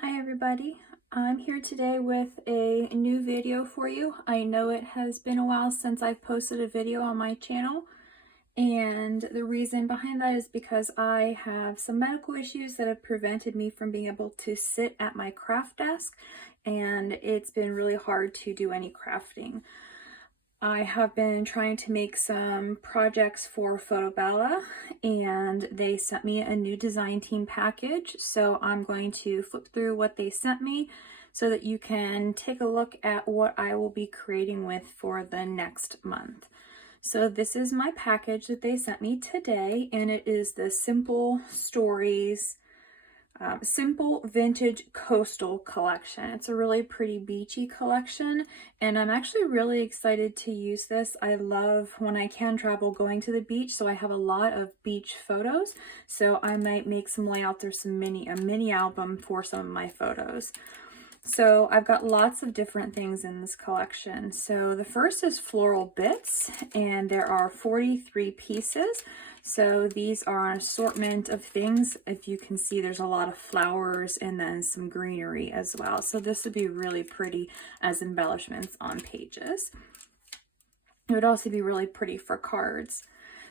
Hi everybody, I'm here today with a new video for you. I know it has been a while since I've posted a video on my channel, and the reason behind that is because I have some medical issues that have prevented me from being able to sit at my craft desk, and it's been really hard to do any crafting. I have been trying to make some projects for FotoBella, and they sent me a new design team package. So I'm going to flip through what they sent me so that you can take a look at what I will be creating with for the next month. So this is my package that they sent me today, and it is the Simple Stories Simple Vintage Coastal collection. It's a really pretty beachy collection, and I'm actually really excited to use this. I love when I can travel going to the beach, so I have a lot of beach photos. So I might make some layouts or a mini album for some of my photos. So I've got lots of different things in this collection. So the first is floral bits, and there are 43 pieces. So these are an assortment of things. If you can see, there's a lot of flowers and then some greenery as well. So this would be really pretty as embellishments on pages. It would also be really pretty for cards.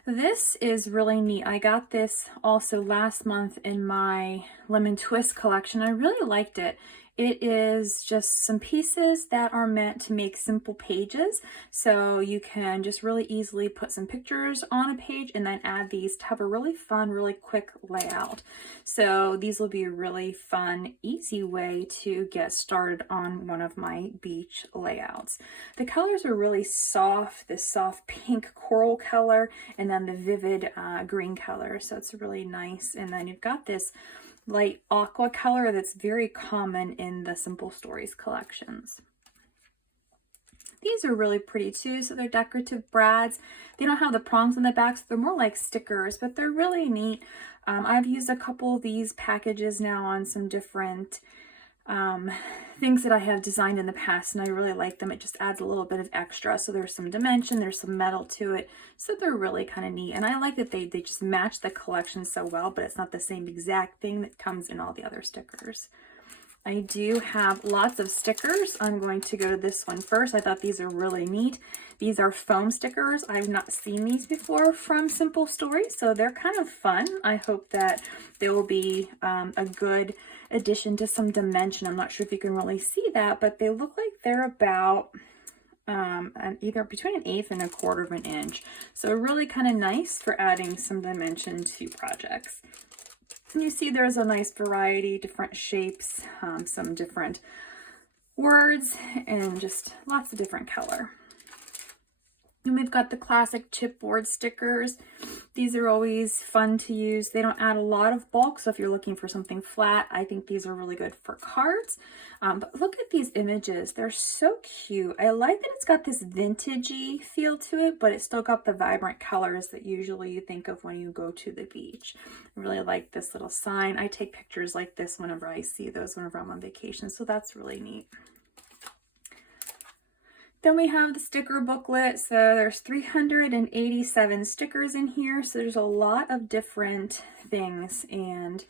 This is really neat. I got this also last month in my Lemon Twist collection. I really liked it. It is just some pieces that are meant to make simple pages. So you can just really easily put some pictures on a page and then add these to have a really fun, really quick layout. So these will be a really fun, easy way to get started on one of my beach layouts. The colors are really soft, this soft pink coral color, and then the vivid green color. So it's really nice. And then you've got this light aqua color that's very common in the Simple Stories collections. These are really pretty too, so they're decorative brads. They don't have the prongs on the back, so they're more like stickers, but they're really neat. I've used a couple of these packages now on some different things that I have designed in the past, and I really like them. It just adds a little bit of extra. So there's some dimension, there's some metal to it. So they're really kind of neat. And I like that they just match the collection so well, but it's not the same exact thing that comes in all the other stickers. I do have lots of stickers. I'm going to go to this one first. I thought these are really neat. These are foam stickers. I've not seen these before from Simple Stories, so they're kind of fun. I hope that they will be a good addition to some dimension. I'm not sure if you can really see that, but they look like they're about either between an eighth and a quarter of an inch. So really kind of nice for adding some dimension to projects. And you see there's a nice variety, different shapes, some different words, and just lots of different color. And we've got the classic chipboard stickers. These are always fun to use. They don't add a lot of bulk, so if you're looking for something flat, I think these are really good for cards. But look at these images. They're so cute. I like that it's got this vintagey feel to it, but it's still got the vibrant colors that usually you think of when you go to the beach. I really like this little sign. I take pictures like this whenever I see those, whenever I'm on vacation, so that's really neat. Then we have the sticker booklet. So there's 387 stickers in here. So there's a lot of different things. And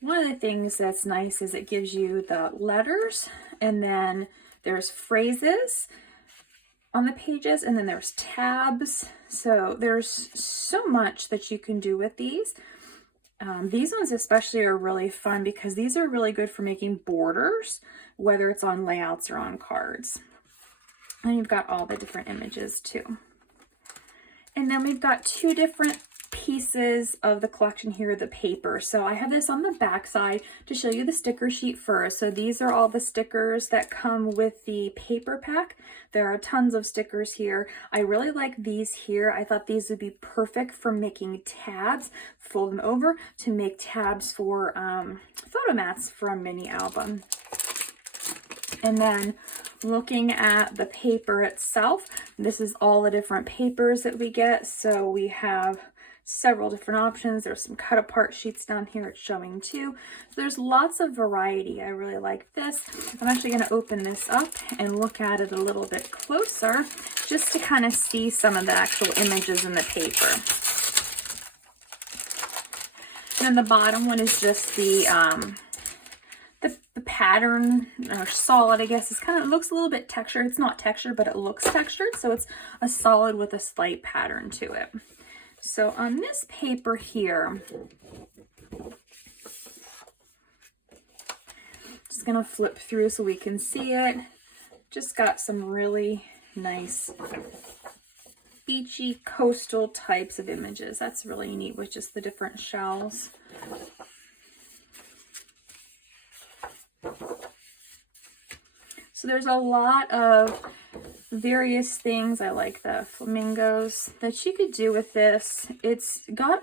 one of the things that's nice is it gives you the letters, and then there's phrases on the pages, and then there's tabs. So there's so much that you can do with these. These ones especially are really fun because these are really good for making borders, whether it's on layouts or on cards. And you've got all the different images too. And then we've got two different pieces of the collection here, the paper. So I have this on the back side to show you the sticker sheet first. So these are all the stickers that come with the paper pack. There are tons of stickers here. I really like these here. I thought these would be perfect for making tabs. Fold them over to make tabs for photo mats for a mini album. And then looking at the paper itself, this is all the different papers that we get. So we have several different options. There's some cut apart sheets down here it's showing too. So there's lots of variety. I really like this. I'm actually going to open this up and look at it a little bit closer just to kind of see some of the actual images in the paper. And then the bottom one is just the the pattern or solid, I guess, is kind of, it looks a little bit textured. It's not textured, but it looks textured. So it's a solid with a slight pattern to it. So on this paper here, just gonna flip through so we can see it. Just got some really nice beachy coastal types of images. That's really neat with just the different shells. So there's a lot of various things. I like the flamingos that you could do with this. It's got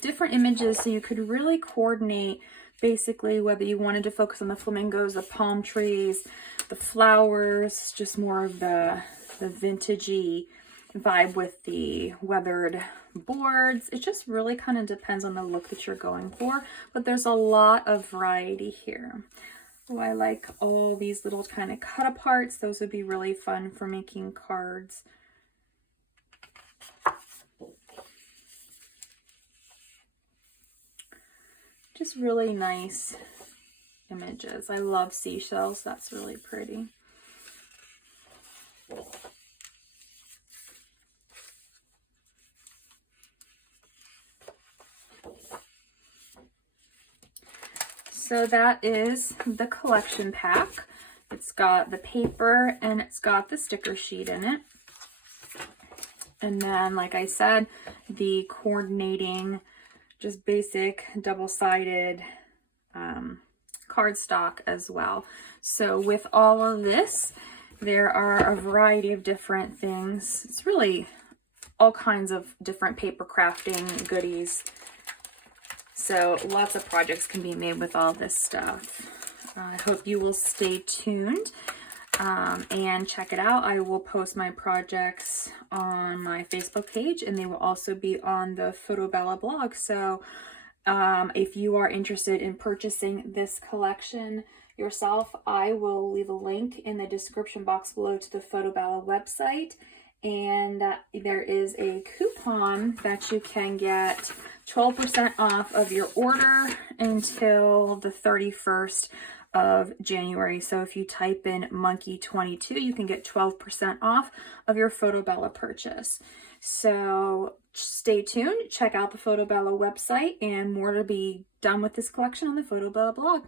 different images, so you could really coordinate basically whether you wanted to focus on the flamingos, the palm trees, the flowers, just more of the vintagey vibe with the weathered boards. It just really kind of depends on the look that you're going for, but there's a lot of variety here. Oh, I like all these little kind of cut aparts. Those would be really fun for making cards. Just really nice images. I love seashells. That's really pretty. So that is the collection pack. It's got the paper and it's got the sticker sheet in it. And then, like I said, the coordinating, just basic double-sided cardstock as well. So with all of this, there are a variety of different things. It's really all kinds of different paper crafting goodies. So lots of projects can be made with all this stuff. I hope you will stay tuned and check it out. I will post my projects on my Facebook page, and they will also be on the FotoBella blog. So if you are interested in purchasing this collection yourself, I will leave a link in the description box below to the FotoBella website. And there is a coupon that you can get 12% off of your order until the 31st of January. So if you type in monkey22, you can get 12% off of your FotoBella purchase. So stay tuned, check out the FotoBella website, and more to be done with this collection on the FotoBella blog.